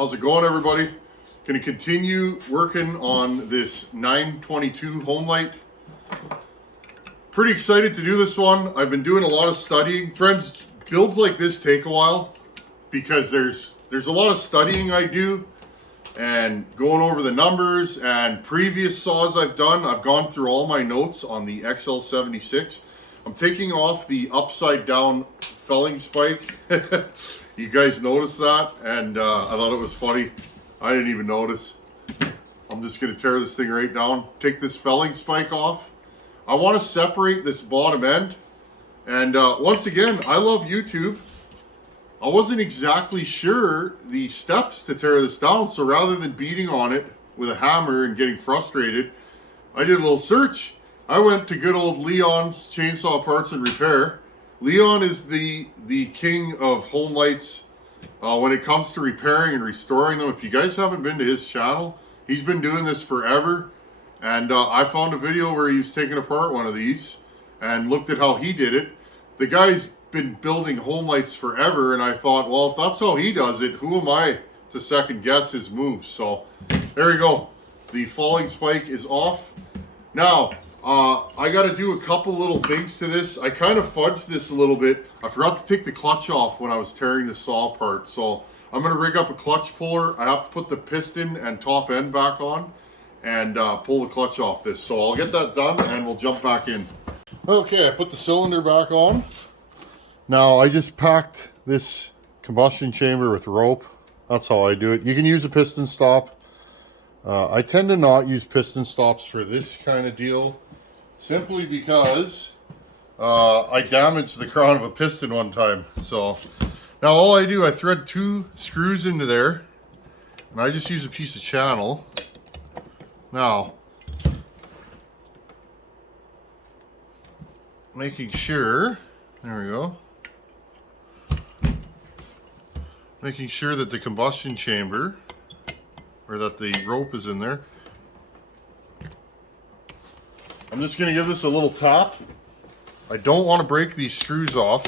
How's it going, everybody? Going to continue working on this 922 Homelite. Pretty excited to do this one. I've been doing a lot of studying. Friends, builds like this take a while because there's a lot of studying I do and going over the numbers and previous saws I've done. I've gone through all my notes on the XL76. I'm taking off the upside down felling spike. You guys noticed that, and I thought it was funny. I didn't even notice. I'm just gonna tear this thing right down, take this felling spike off. I want to separate this bottom end, and once again, I love YouTube. I wasn't exactly sure the steps to tear this down, so rather than beating on it with a hammer and getting frustrated, I did a little search. I went to good old Leon's Chainsaw Parts and Repair. Leon is the king of Homelites when it comes to repairing and restoring them. If you guys haven't been to his channel, he's been doing this forever. And I found a video where he was taking apart one of these and looked at how he did it. The guy's been building Homelites forever, and I thought, well, if that's how he does it, who am I to second guess his moves? So there you go. The falling spike is off. Now, I got to do a couple little things to this. I kind of fudged this a little bit. I forgot to take the clutch off when I was tearing the saw apart. So I'm going to rig up a clutch puller. I have to put the piston and top end back on and pull the clutch off this. So I'll get that done and we'll jump back in. Okay, I put the cylinder back on. Now I just packed this combustion chamber with rope. That's how I do it. You can use a piston stop. I tend to not use piston stops for this kind of deal, simply because I damaged the crown of a piston one time. So now all I do, I thread 2 screws into there, and I just use a piece of channel. Now, making sure, there we go, making sure that the combustion chamber, or that the rope is in there. I'm just going to give this a little tap. I don't want to break these screws off.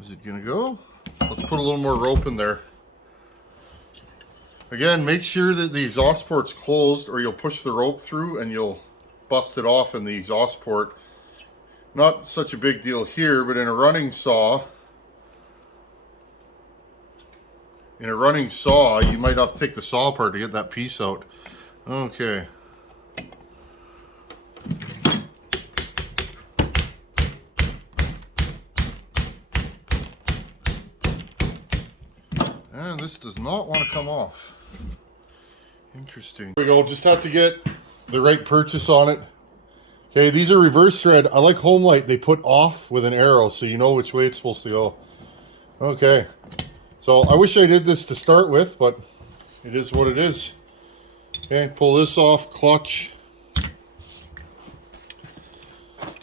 Is it going to go? Let's put a little more rope in there. Again, make sure that the exhaust port's closed or you'll push the rope through and you'll bust it off in the exhaust port. Not such a big deal here, but in a running saw, you might have to take the saw apart to get that piece out. Okay. And this does not want to come off. Interesting. There we go, just have to get the right purchase on it. Okay, these are reverse thread. I like Homelite. They put off with an arrow so you know which way it's supposed to go. Okay. So I wish I did this to start with, but it is what it is. Okay, pull this off, clutch.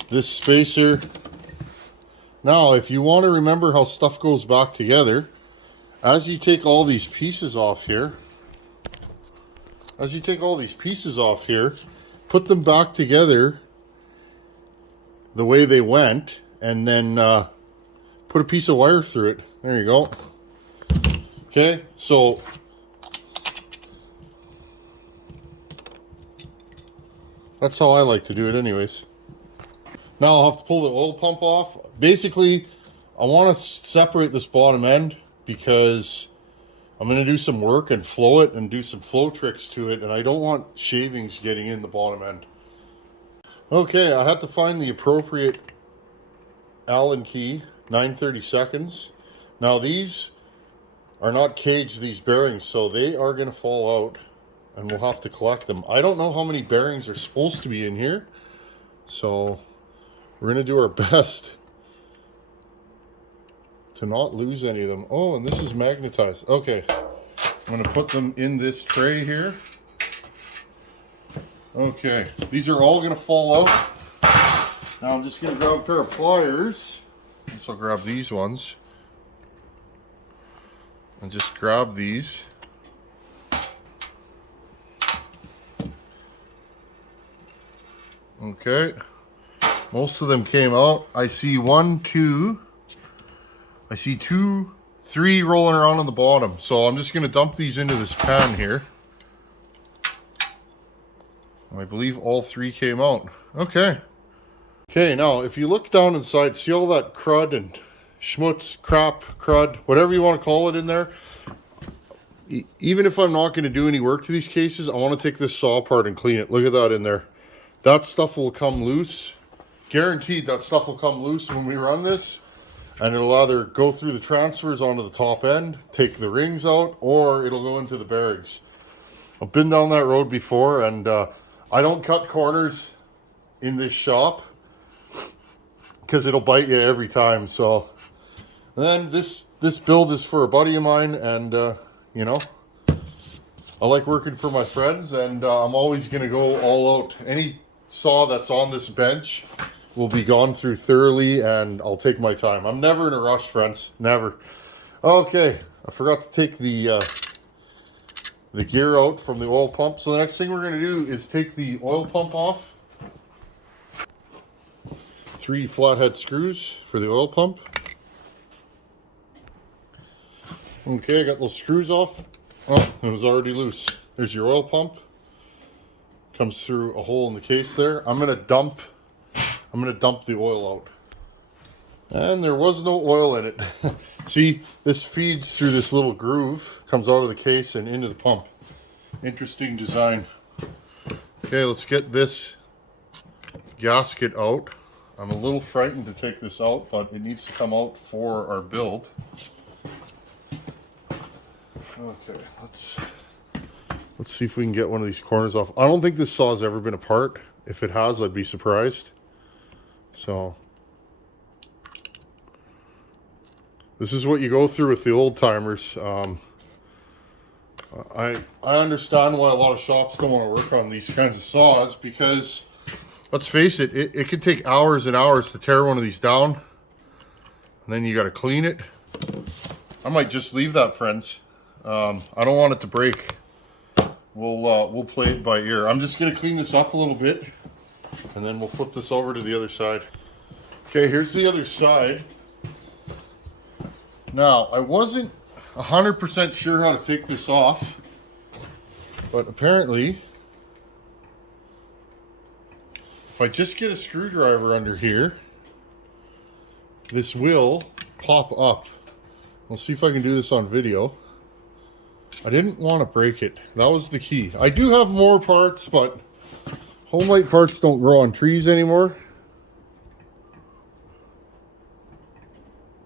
This spacer. Now, if you want to remember how stuff goes back together, as you take all these pieces off here, put them back together the way they went, and then put a piece of wire through it. There you go. Okay, so that's how I like to do it anyways. Now I'll have to pull the oil pump off. Basically, I want to separate this bottom end because I'm going to do some work and flow it and do some flow tricks to it, and I don't want shavings getting in the bottom end. Okay, I have to find the appropriate Allen key, 9/32. Now these are not caged, these bearings, so they are going to fall out and we'll have to collect them. I don't know how many bearings are supposed to be in here, so we're going to do our best to not lose any of them. Oh, and this is magnetized. Okay, I'm going to put them in this tray here. Okay, these are all going to fall out. Now I'm just going to grab a pair of pliers. So I'll grab these ones and just grab these. Okay, Most of them came out. I see one, two. I see two, three rolling around on the bottom. So I'm just going to dump these into this pan here. I believe all three came out. Okay. Okay, now if you look down inside, see all that crud and schmutz, crap, crud, whatever you want to call it in there. Even if I'm not going to do any work to these cases, I want to take this saw apart and clean it. Look at that in there. That stuff will come loose. Guaranteed that stuff will come loose when we run this. And it'll either go through the transfers onto the top end, take the rings out, or it'll go into the bearings. I've been down that road before, and I don't cut corners in this shop because it'll bite you every time. So, and then this build is for a buddy of mine, and you know, I like working for my friends, and I'm always going to go all out. Any saw that's on this bench will be gone through thoroughly, and I'll take my time. I'm never in a rush, friends. Never. Okay, I forgot to take the gear out from the oil pump. So the next thing we're going to do is take the oil pump off. 3 flathead screws for the oil pump. Okay, I got those screws off. Oh, it was already loose. There's your oil pump. Comes through a hole in the case there. I'm gonna dump the oil out. And there was no oil in it. See, this feeds through this little groove, comes out of the case and into the pump. Interesting design. Okay, let's get this gasket out. I'm a little frightened to take this out, but it needs to come out for our build. Okay, let's see if we can get one of these corners off. I don't think this saw has ever been apart. If it has, I'd be surprised. So this is what you go through with the old timers. I understand why a lot of shops don't want to work on these kinds of saws, because let's face it, it could take hours and hours to tear one of these down, and then you got to clean it. I might just leave that, friends. I don't want it to break. We'll play it by ear. I'm just gonna clean this up a little bit, and then we'll flip this over to the other side. Okay, here's the other side. Now, I wasn't 100% sure how to take this off, but apparently, if I just get a screwdriver under here, this will pop up. We'll see if I can do this on video. I didn't want to break it. That was the key. I do have more parts, but Homelite parts don't grow on trees anymore.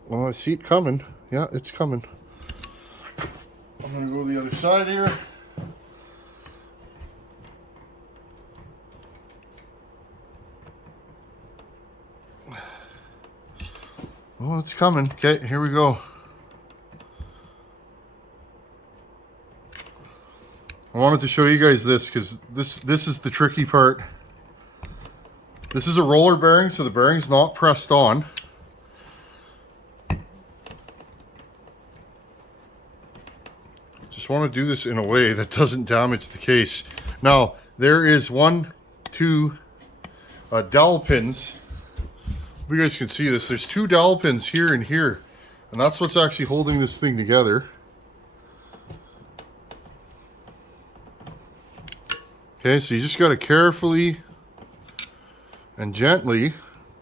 Well, I see it coming. Yeah, it's coming. I'm going to go to the other side here. Oh, it's coming. Okay, here we go. I wanted to show you guys this because this is the tricky part. This is a roller bearing, so the bearing's not pressed on. Just want to do this in a way that doesn't damage the case. Now, there is 1, 2 dowel pins. You guys can see this. There's 2 dowel pins here and here, and that's what's actually holding this thing together. Okay, so you just got to carefully and gently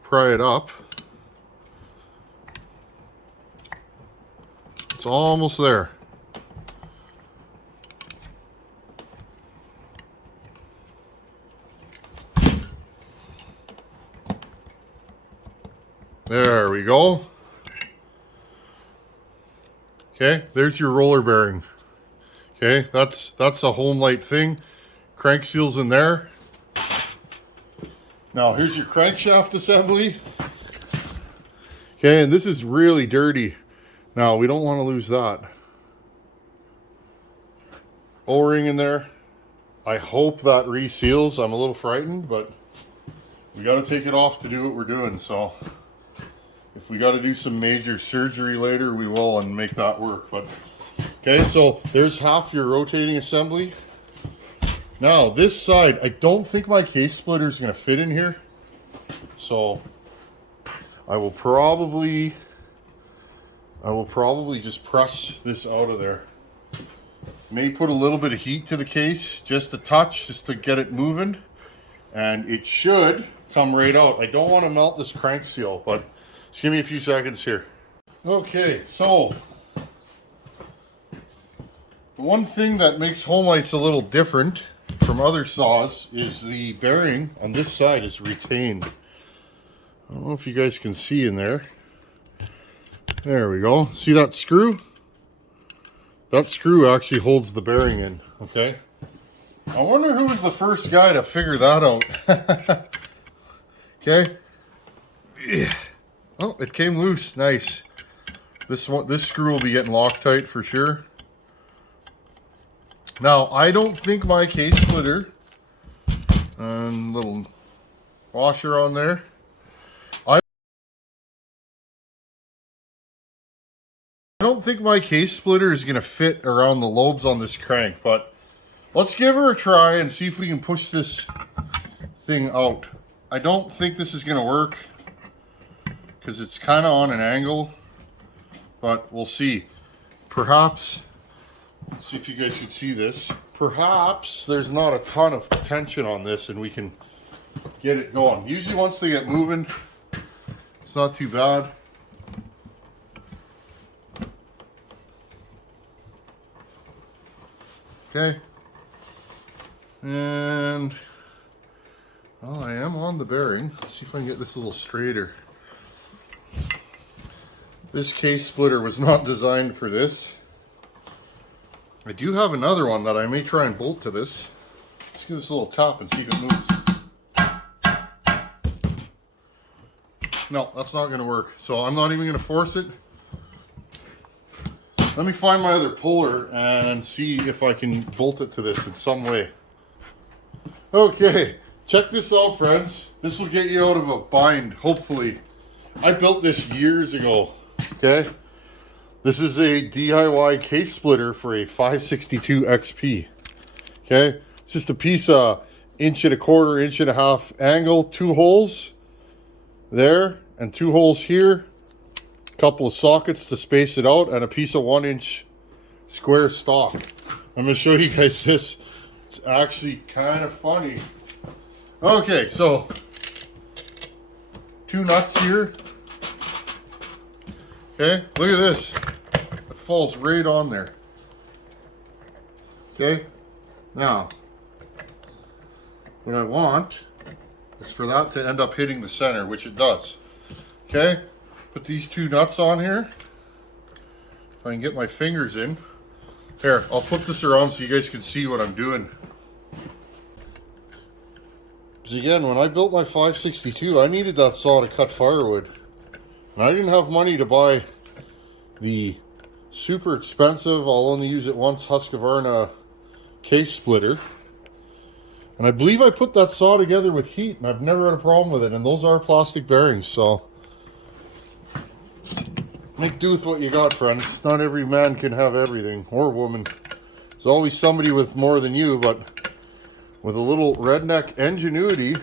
pry it up. It's almost there. There we go. Okay, there's your roller bearing. Okay, that's a Homelite thing. Crank seals in there. Now here's your crankshaft assembly. Okay, and this is really dirty. Now we don't want to lose that. O-ring in there. I hope that reseals. I'm a little frightened, but we got to take it off to do what we're doing. So if we got to do some major surgery later, we will and make that work. But okay, so there's half your rotating assembly. Now this side, I don't think my case splitter is going to fit in here. So I will probably just press this out of there. May put a little bit of heat to the case, just a touch, just to get it moving, and it should come right out. I don't want to melt this crank seal, but just give me a few seconds here. Okay, so the one thing that makes Homelites a little different from other saws is the bearing on this side is retained. I don't know if you guys can see in there. There we go. See that screw? That screw actually holds the bearing in, okay? I wonder who was the first guy to figure that out. Okay. Oh, it came loose. Nice. This screw will be getting Loctite for sure. Now, I don't think my case splitter and little washer on there. I don't think my case splitter is going to fit around the lobes on this crank, but let's give her a try and see if we can push this thing out. I don't think this is going to work because it's kind of on an angle, but we'll see. Perhaps, let's see if you guys can see this. Perhaps there's not a ton of tension on this and we can get it going. Usually once they get moving, it's not too bad. Okay, and well, I am on the bearing. Let's see if I can get this a little straighter. This case splitter was not designed for this. I do have another one that I may try and bolt to this. Let's give this a little tap and see if it moves. No, that's not going to work. So I'm not even going to force it. Let me find my other puller and see if I can bolt it to this in some way. Okay, check this out, friends. This will get you out of a bind, hopefully. I built this years ago, okay? This is a DIY case splitter for a 562 XP, okay? It's just a piece of 1.25 inch, 1.5 inch angle, 2 holes there and 2 holes here. Couple of sockets to space it out, and a piece of 1 inch square stock. I'm going to show you guys this. It's actually kind of funny. Okay, so 2 nuts here. Okay, look at this. It falls right on there. Okay, now what I want is for that to end up hitting the center, which it does. Okay. Put these 2 nuts on here. If I can get my fingers in. Here, I'll flip this around so you guys can see what I'm doing. Because again, when I built my 562, I needed that saw to cut firewood. And I didn't have money to buy the super expensive, I'll only use it once, Husqvarna case splitter. And I believe I put that saw together with heat, and I've never had a problem with it. And those are plastic bearings, so make do with what you got, friends. Not every man can have everything, or woman. There's always somebody with more than you, but with a little redneck ingenuity,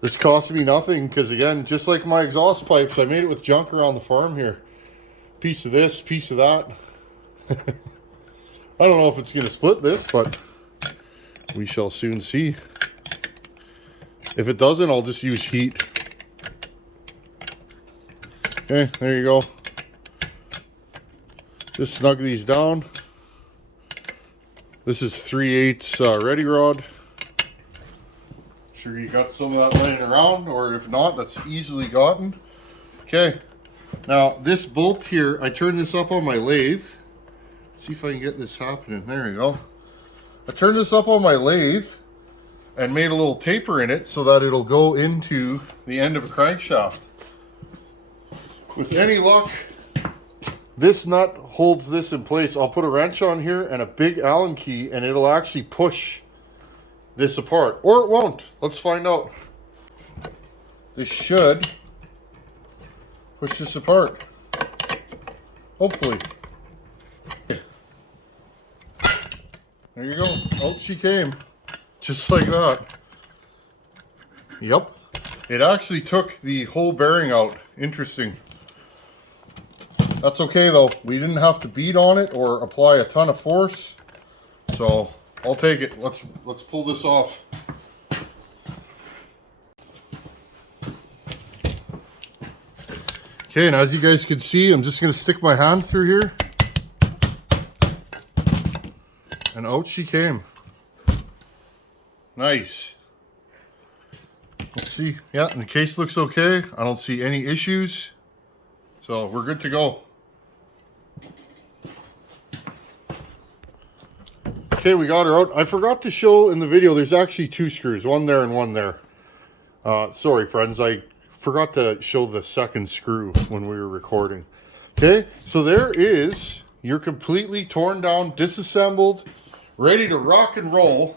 this cost me nothing. Because again, just like my exhaust pipes, I made it with junk around the farm here. Piece of this, piece of that. I don't know if it's going to split this, but we shall soon see. If it doesn't, I'll just use heat. Okay, there you go. Just snug these down. This is 3/8 ready rod. Sure you got some of that laying around, or if not, that's easily gotten. Okay, now this bolt here, I turned this up on my lathe. Let's see if I can get this happening. There we go. I turned this up on my lathe and made a little taper in it so that it'll go into the end of a crankshaft. With any luck, this nut holds this in place. I'll put a wrench on here and a big Allen key, and it'll actually push this apart. Or it won't. Let's find out. This should push this apart. Hopefully. There you go. Oh, she came. Just like that. Yep. It actually took the whole bearing out. Interesting. That's okay though. We didn't have to beat on it or apply a ton of force. So I'll take it. Let's pull this off. Okay, and as you guys can see, I'm just going to stick my hand through here. And out she came. Nice. Let's see. Yeah, and the case looks okay. I don't see any issues. So we're good to go. Okay, we got her out. I forgot to show in the video, there's actually 2 screws, one there and one there. Sorry friends, I forgot to show the second screw when we were recording. Okay, so there is your completely torn down, disassembled, ready to rock and roll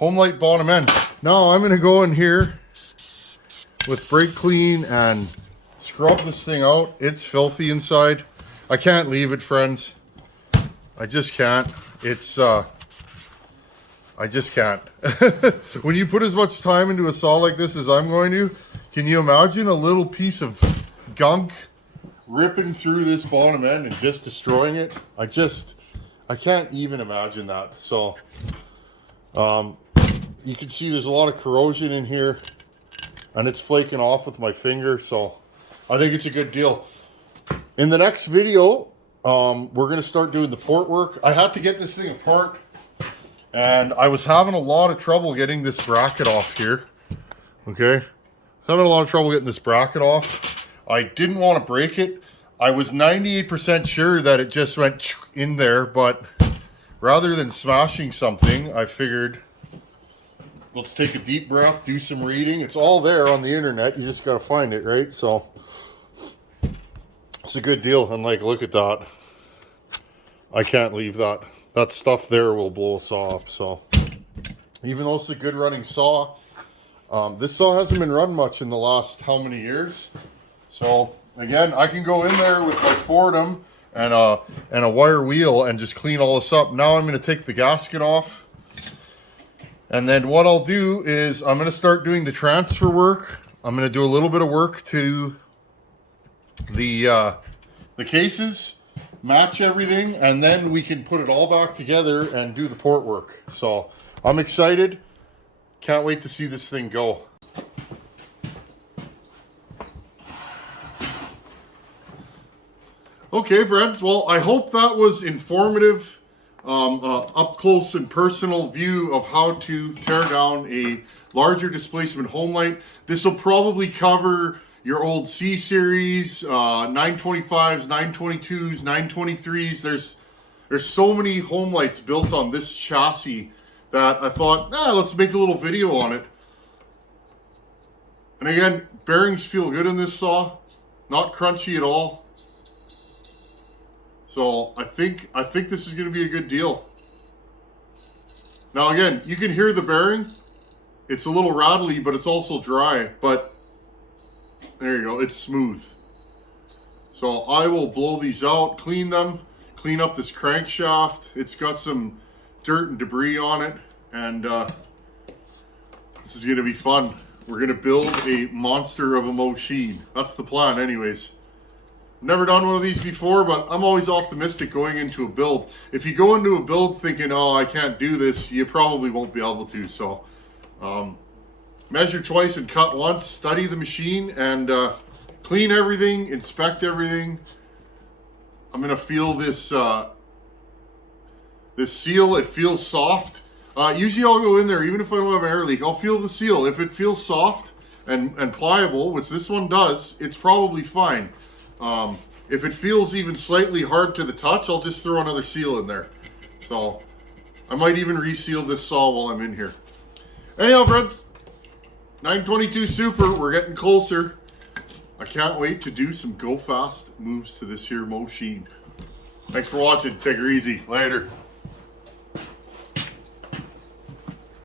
Homelite bottom end. Now I'm going to go in here with brake clean and scrub this thing out. It's filthy inside. I can't leave it, friends. I just can't. It's I just can't. When you put as much time into a saw like this as I'm going to, can you imagine a little piece of gunk ripping through this bottom end and just destroying it? I can't even imagine that. So you can see there's a lot of corrosion in here and it's flaking off with my finger, so I think it's a good deal. In the next video, we're going to start doing the port work. I had to get this thing apart and I was having a lot of trouble getting this bracket off here. Okay, having a lot of trouble getting this bracket off. I didn't want to break it. I was 98% sure that it just went in there, but rather than smashing something, I figured let's take a deep breath, do some reading. It's all there on the internet. You just got to find it, right? So it's a good deal. And like, look at that. I can't leave that. That stuff there will blow us off. So even though it's a good running saw, this saw hasn't been run much in the last how many years. So again, I can go in there with my Fordham and a wire wheel and just clean all this up. Now I'm going to take the gasket off. And then what I'll do is I'm going to start doing the transfer work. I'm going to do a little bit of work to the cases, match everything, and then we can put it all back together and do the port work. So I'm excited. Can't wait to see this thing go. Okay, friends. Well, I hope that was informative. Up close and personal view of how to tear down a larger displacement Homelite. This will probably cover your old C series, 925s, 922s, 923s. There's so many Homelites built on this chassis that I thought, let's make a little video on it. And again, bearings feel good in this saw, not crunchy at all. So I think this is going to be a good deal. Now again, you can hear the bearing. It's a little rattly, but it's also dry. But there you go, it's smooth. So I will blow these out, clean them, clean up this crankshaft. It's got some dirt and debris on it, and this is going to be fun. We're going to build a monster of a machine. That's the plan anyways. Never done one of these before, but I'm always optimistic going into a build. If you go into a build thinking, oh, I can't do this, you probably won't be able to. So measure twice and cut once, study the machine, and clean everything, inspect everything. I'm going to feel this, this seal. It feels soft. Usually I'll go in there, even if I don't have an air leak, I'll feel the seal. If it feels soft and pliable, which this one does, it's probably fine. If it feels even slightly hard to the touch, I'll just throw another seal in there. So I might even reseal this saw while I'm in here. Anyhow, friends, 922 Super, we're getting closer. I can't wait to do some go fast moves to this here machine. Thanks for watching. Take her easy. Later.